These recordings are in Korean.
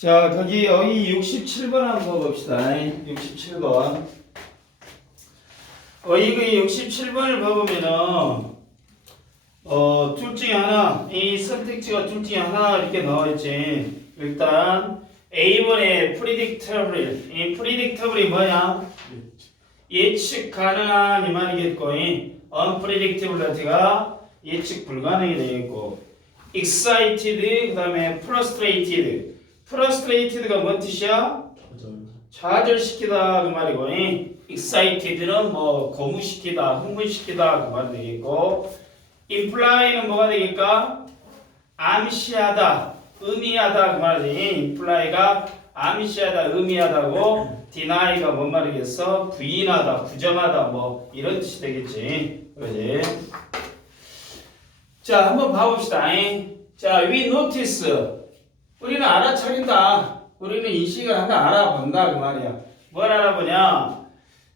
자, 거기 여기 67번 한번 봅시다. 67번. 어, 이거 67번을 봐보면은, 어, 둘 중에 하나, 이 선택지가 둘 중에 하나 이렇게 나와 있지. 일단, A번에 predictable. 이 predictable이 뭐야? 예측 가능한 이 말이겠고, 이 unpredictability가 예측 불가능이 되겠고, excited, 그 다음에 frustrated. Frustrated가 뭔 뜻이야? 좌절시키다 그 말이고 이 excited는 뭐 고무시키다 흥분시키다 그 말이 되겠고 imply는 뭐가 되겠까? 암시하다 의미하다 그 말이 되니 imply가 암시하다 의미하다고 deni가 뭔 말이겠어? 부인하다 부정하다 뭐 이런 뜻이 되겠지 그지? 자 한번 봐봅시다 자 we notice 우리는 알아차린다. 우리는 인식을 한다, 알아본다 그 말이야. 뭘 알아보냐?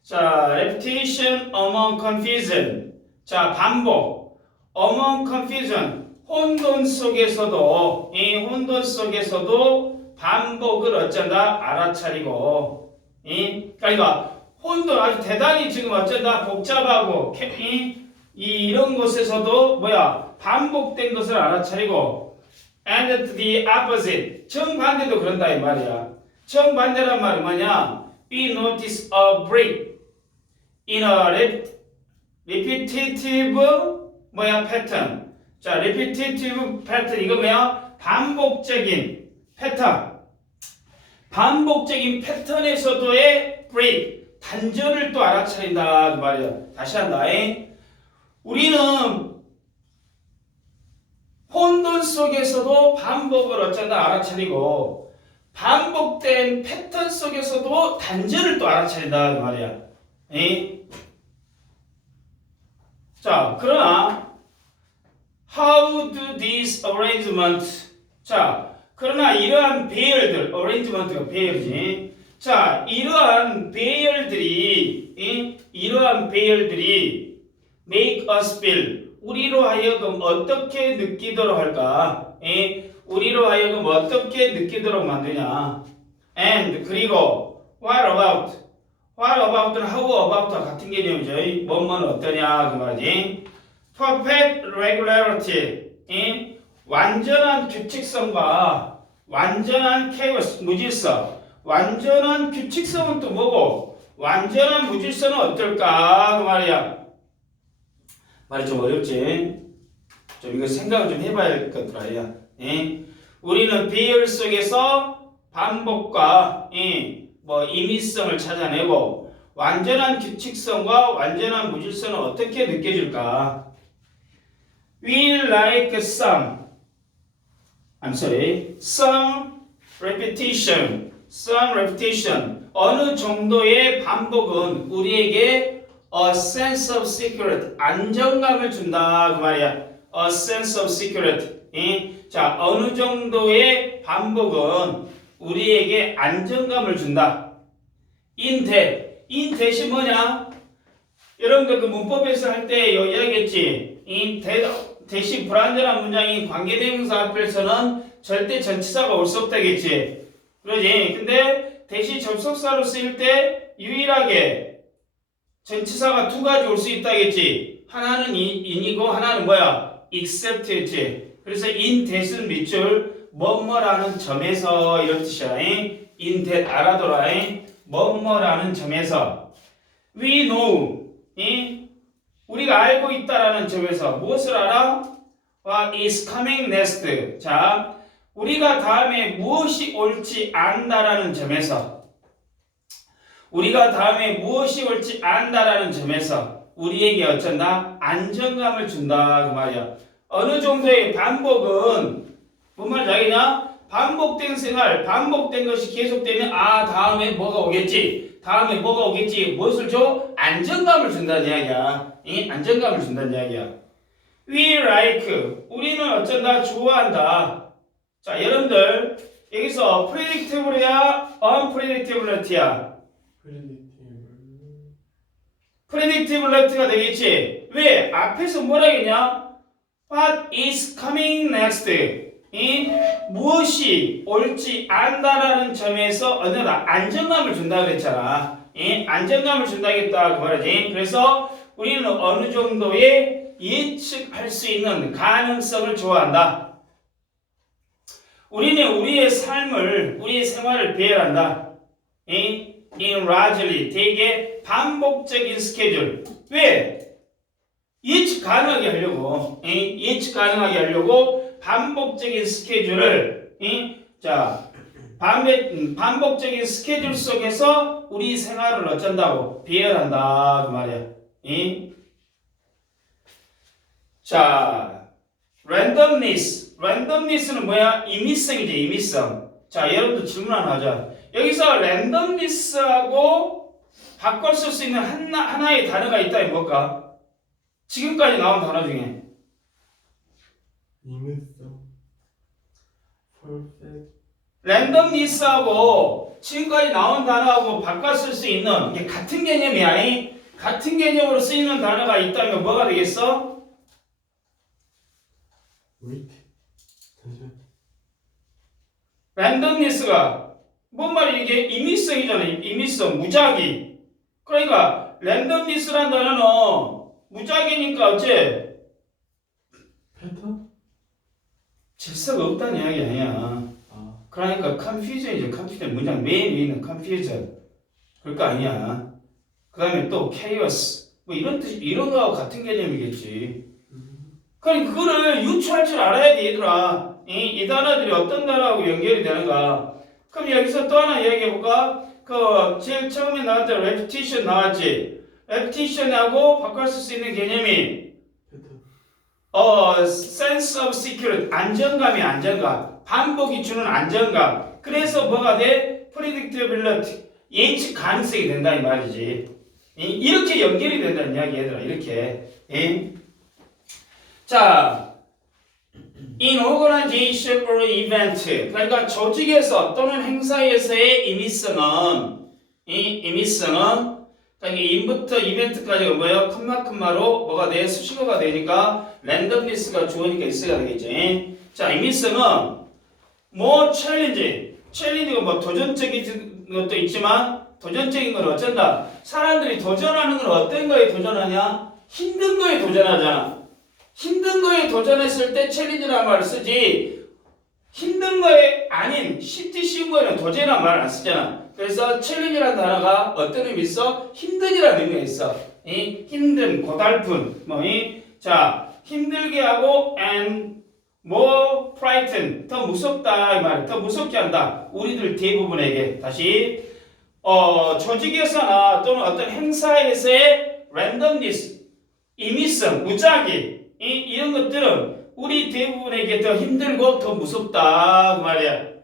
자, repetition among confusion. 자, 반복. among confusion. 혼돈 속에서도 이 혼돈 속에서도 반복을 어쩐다 알아차리고. 이 그러니까 혼돈 아주 대단히 지금 어쩐다 복잡하고 이 이런 곳에서도 뭐야 반복된 것을 알아차리고 and the opposite. 정반대도 그런다 이 말이야. 정반대란 말은 뭐냐? We notice a break in a rep- repetitive 뭐야 pattern. 자, repetitive pattern 이거 뭐야? 반복적인 패턴. 반복적인 패턴에서도의 break 단절을 또 알아차린다 그 말이야. 다시 한다. 잉? 우리는 혼돈 속에서도 반복을 어쩐다 알아차리고 반복된 패턴 속에서도 단절을 또 알아차린다 그 말이야. 에? 자, 그러나 how do these arrangement 자, 그러나 이러한 배열들 arrangement가 배열이지. 자, 이러한 배열들이 에? 이러한 배열들이 make us feel 우리로 하여금 어떻게 느끼도록 할까? 에? 우리로 하여금 어떻게 느끼도록 만드냐? And 그리고 what about? What about는 how about와 같은 개념이죠. 뭐뭐는 어떠냐 그 말이지. Perfect regularity. 에? 완전한 규칙성과 완전한 chaos 무질서. 완전한 규칙성은 또 뭐고? 완전한 무질서는 어떨까 그 말이야. 말이 좀 어렵지. 좀 이거 생각을 좀 해봐야 할 것들아 야. 예? 우리는 비율 속에서 반복과 예, 뭐 임의성을 찾아내고 완전한 규칙성과 완전한 무질서는 어떻게 느껴질까? We like some. I'm sorry. Some repetition. Some repetition. 어느 정도의 반복은 우리에게 a sense of security. 안정감을 준다 그 말이야. A sense of security. 예? 자, 어느 정도의 반복은 우리에게 안정감을 준다. in that이 뭐냐? 여러분들 그 문법에서 할 때 이야기했지. that 대신 불완전한 문장인 관계대명사 앞에서는 절대 전치사가 올 수 없다겠지. 그러지. 근데 대신 접속사로 쓰일 때 유일하게 전치사가 두 가지 올 수 있다겠지. 하나는 in이고 하나는 뭐야? except였지. 그래서 in that은 밑줄 뭐뭐라는 점에서 이런 뜻이야. 잉? in that 알아둬라. 잉? 뭐뭐라는 점에서 we know 잉? 우리가 알고 있다라는 점에서 무엇을 알아? Is coming next? 자, 우리가 다음에 무엇이 올지 안다라는 점에서 우리가 다음에 무엇이 올지 안다라는 점에서 우리에게 어쩐다? 안정감을 준다 그 말이야. 어느 정도의 반복은 뭔 말인지 알겠냐? 반복된 생활, 반복된 것이 계속되면 아 다음에 뭐가 오겠지? 다음에 뭐가 오겠지? 무엇을 줘? 안정감을 준다는 이야기야. 이 안정감을 준다는 이야기야. We like 우리는 어쩐다 좋아한다. 자 여러분들 여기서 predictable이야, unpredictability야. Predictability가 되겠지. 왜? 앞에서 뭐라 했냐? What is coming next? 이 무엇이 옳지 않다라는 점에서 어느나 안정감을 준다 그랬잖아. 이 안정감을 준다겠다 그 말이지. 그래서 우리는 어느 정도의 예측할 수 있는 가능성을 좋아한다. 우리는 우리의 삶을 우리의 생활을 배열한다. 이 in largely 되게 반복적인 스케줄. 왜? 예측 가능하게 하려고 이 예측 가능하게 하려고 반복적인 스케줄을 이자 반복, 음, 반복적인 스케줄 속에서 우리 생활을 어쩐다고 배열한다 그 말이야. 이? 자 randomness randomness는 뭐야? 임의성이지 임의성. 자 여러분도 질문 하나 하자. 여기서 randomness하고 바꿔 쓸 수 있는 하나, 하나의 단어가 있다면 뭘까? 지금까지 나온 단어 중에 임의성 퍼펙트 랜덤리스하고 지금까지 나온 단어하고 바꿔 쓸 수 있는 이게 같은 개념이야. 이 같은 개념으로 쓰이는 단어가 있다면 뭐가 되겠어? 잠시만 랜덤리스가 뭔 말이 이게 임의성이잖아. 임의성, 무작위. 그러니까 랜덤리스란 단어는 무작위니까 어째 패턴? 질서가 없다는 이야기 아니야. 아 그러니까 컨퓨전이죠. 컨퓨전 문장 메인 위에 있는 컨퓨전. 그럴 거 아니야. 그 다음에 또 케이오스. 뭐 이런 뜻, 이런 거하고 같은 개념이겠지. 음, 그러니 그거를 유추할 줄 알아야 돼, 얘들아. 이, 이 단어들이 어떤 단어하고 연결이 되는가. 그럼 여기서 또 하나 이야기해 볼까? 그, 제일 처음에 나왔던 repetition 나왔지. 바꿔 쓸수 있는 개념이 어, sense of security, 안정감이 안정감, 반복이 주는 안정감. 그래서 뭐가 돼? predictability, 예측 가능성이 된다 이 말이지. 이- 이렇게 연결이 된다는 이야기 얘들아, 이렇게. 예? 자, in organization or event, 그러니까 조직에서 또는 행사에서의 임의성은 이 임의성은 그러니까 인부터 이벤트까지가 뭐예요? 컴마 컴마로 뭐가 돼? 수식어가 되니까 랜덤리스가 주어니까 있어야 되겠지. 자, 임의성은 뭐 챌린지, 챌린지가 뭐 도전적인 것도 있지만 도전적인 건 어쩐다. 사람들이 도전하는 건 어떤 거에 도전하냐? 힘든 거에 도전하잖아. 힘든 거에 도전했을 때 챌린지라는 말을 쓰지. 힘든 거에 아닌 쉽지 쉬운 거에는 도전이라는 말을 안 쓰잖아. 그래서 챌린지라는 단어가 어떤 의미 있어? 힘든이라는 의미가 있어. 이 힘든, 고달픈, 뭐이 자 힘들게 하고 and more frightened 더 무섭다 이 말, 더 무섭게 한다. 우리들 대부분에게 다시 어 조직에서나 또는 어떤 행사에서의 randomness, 임의성, 무작위 이 이런 것들은 우리 대부분에게 더 힘들고 더 무섭다 그 말이야.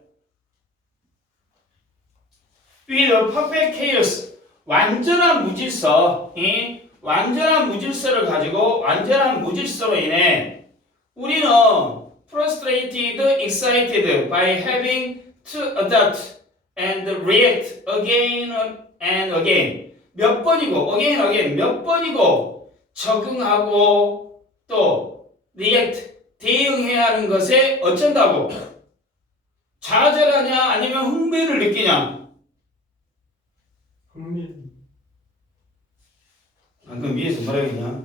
with a perfect chaos 완전한 무질서 이 완전한 무질서를 가지고 완전한 무질서로 인해 우리는 frustrated, excited by having to adapt and react again and again 몇 번이고 again again 몇 번이고 적응하고 또 react 대응해야 하는 것에 어쩐다고 좌절하냐 아니면 흥미를 느끼냐 흥미 방금 위에서 뭐라 했냐?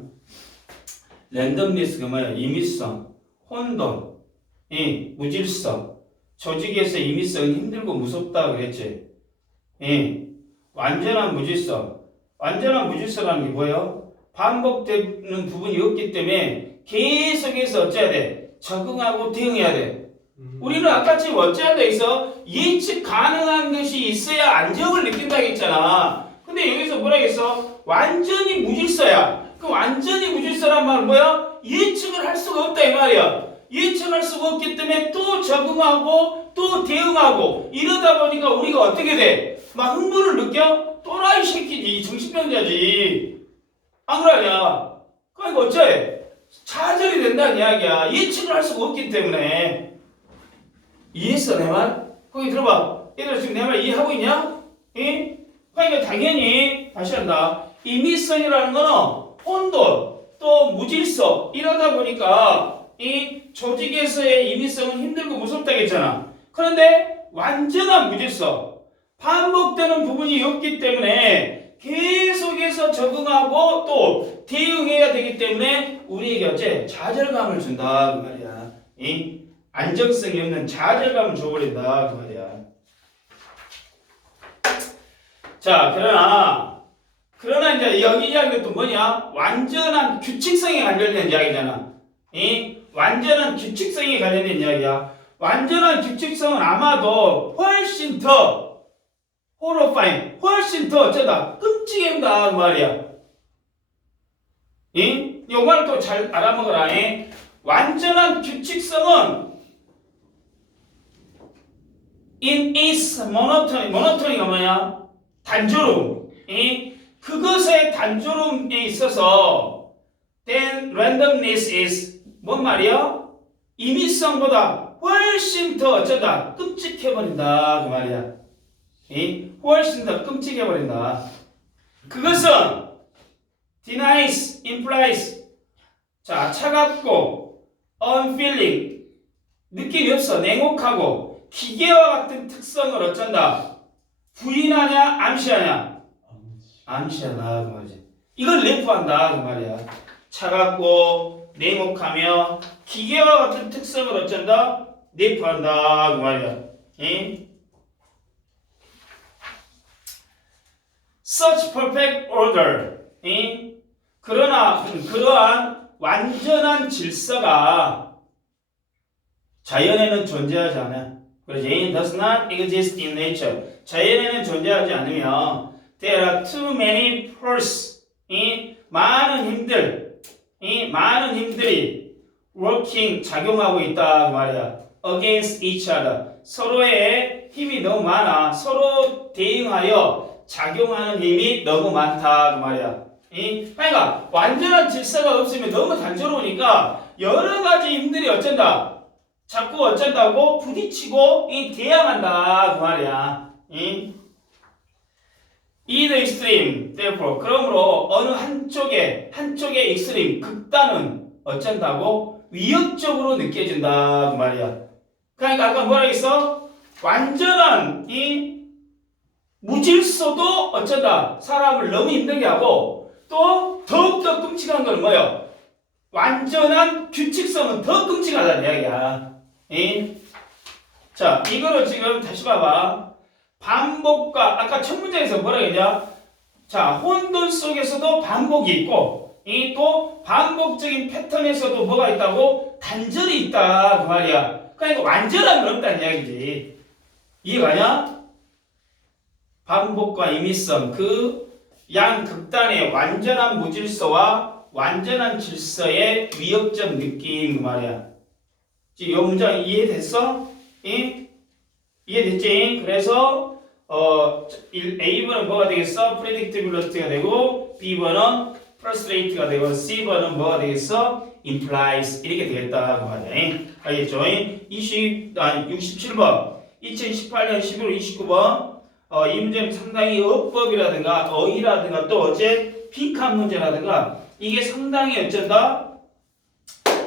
랜덤리스가 뭐야? 임의성, 혼돈, 이 무질서, 조직에서 임의성은 힘들고 무섭다 그랬지. 이 완전한 무질서, 완전한 무질서라는 게 뭐예요? 반복되는 부분이 없기 때문에 계속해서 어째야 돼? 적응하고 대응해야 돼. 음, 우리는 아까 지금 어째야 돼 있어? 예측 가능한 것이 있어야 안정을 느낀다고 했잖아. 근데 여기서 뭐라 했어? 완전히 무질서야. 그 완전히 무질서란 말은 뭐야? 예측을 할 수가 없다 이 말이야. 예측할 수가 없기 때문에 또 적응하고 또 대응하고 이러다 보니까 우리가 어떻게 돼? 막 흥분을 느껴? 또라이 새끼지 정신병자지. 안 그러냐? 그러니까 어째? 좌절이 된다는 이야기야. 예측을 할 수가 없기 때문에. 이해했어 내 말? 거기 들어봐. 얘들 지금 내 말 이해하고 있냐? 예? 그러니까 당연히 다시 한다. 임의성이라는 거는 혼돈 또 무질서 이러다 보니까 이 조직에서의 임의성은 힘들고 무섭다겠잖아. 그런데 완전한 무질서, 반복되는 부분이 없기 때문에 계속해서 적응하고 또 대응해야 되기 때문에 우리에게 어째 좌절감을 준다 그 말이야. 이 안정성이 없는 좌절감을 줘버린다 그 말이야. 자 그러나 그러나 이제 여기 이야기가 또 뭐냐? 완전한 규칙성에 관련된 이야기잖아. 이 완전한 규칙성에 관련된 이야기야. 완전한 규칙성은 아마도 훨씬 더 호러파인, 훨씬 더 어쩌다 끔찍합니다 그 말이야. 이 요걸 또 잘 알아먹어라. 이 완전한 규칙성은 in its monotony, monotony가 뭐냐? 단조로움. 이 그것의 단조로움에 있어서 then randomness is 뭔 말이야? 임의성보다 훨씬 더 어쩌다 끔찍해버린다 그 말이야. 이 훨씬 더 끔찍해 버린다. 그것은 denies, implies 자 차갑고 unfeeling 느낌이 없어 냉혹하고 기계와 같은 특성을 어쩐다 부인하냐 암시하냐 암시. 암시하다 그 말이지. 이걸 내포한다 그 말이야. 차갑고 냉혹하며 기계와 같은 특성을 어쩐다 내포한다 그 말이야. 응? Such perfect order. 응? 그러나 그러한 완전한 질서가 자연에는 존재하지 않아. 그래서 it does not exist in nature. 자연에는 존재하지 않으며 There are too many forces. 이 많은 힘들, 이 많은 힘들이 working 작용하고 있다 그 말이야. Against each other. 서로의 힘이 너무 많아. 서로 대응하여 작용하는 힘이 너무 많다 그 말이야. 이 그러니까 완전한 질서가 없으면 너무 단조로우니까 여러 가지 힘들이 어쩐다. 자꾸 어쩐다고 부딪히고 이 대항한다 그 말이야. 이 either extreme, therefore 그러므로 어느 한쪽에 한쪽의 extreme 극단은 어쩐다고 위협적으로 느껴진다 그 말이야. 그러니까 아까 뭐라 했어? 완전한 이 무질서도 어쩐다 사람을 너무 힘들게 하고 또 더욱더 끔찍한 건 뭐요? 완전한 규칙성은 더 끔찍하다는 이야기야. 이? 자, 이거를 지금 다시 봐봐. 반복과 아까 첫 문제에서 뭐라 했냐? 자, 혼돈 속에서도 반복이 있고 이 또 반복적인 패턴에서도 뭐가 있다고 단절이 있다 그 말이야. 그러니까 완전한 건 없다는 이야기지. 이해가냐? 반복과 임의성 그 양 극단의 완전한 무질서와 완전한 질서의 위협적 느낌 그 말이야. 지금 이 문장 이해됐어? 이? 이해됐지? 그래서 어, 일- A번은 뭐가 되겠어? predictability가 되고 B번은 frustrate가 되고 C번은 뭐가 되겠어? implies 이렇게 되겠다 그 말이야. 알겠죠? 20, 아니 67번 2018년 11월 29번 어, 이 문제는 상당히 어법이라든가 어휘라든가 또 어제 빈칸 문제라든가 이게 상당히 어쩐다?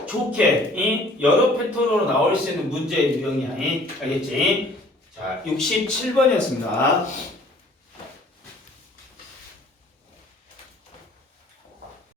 좋게 이? 여러 패턴으로 나올 수 있는 문제의 유형이야. 이? 알겠지? 자, 67번이었습니다.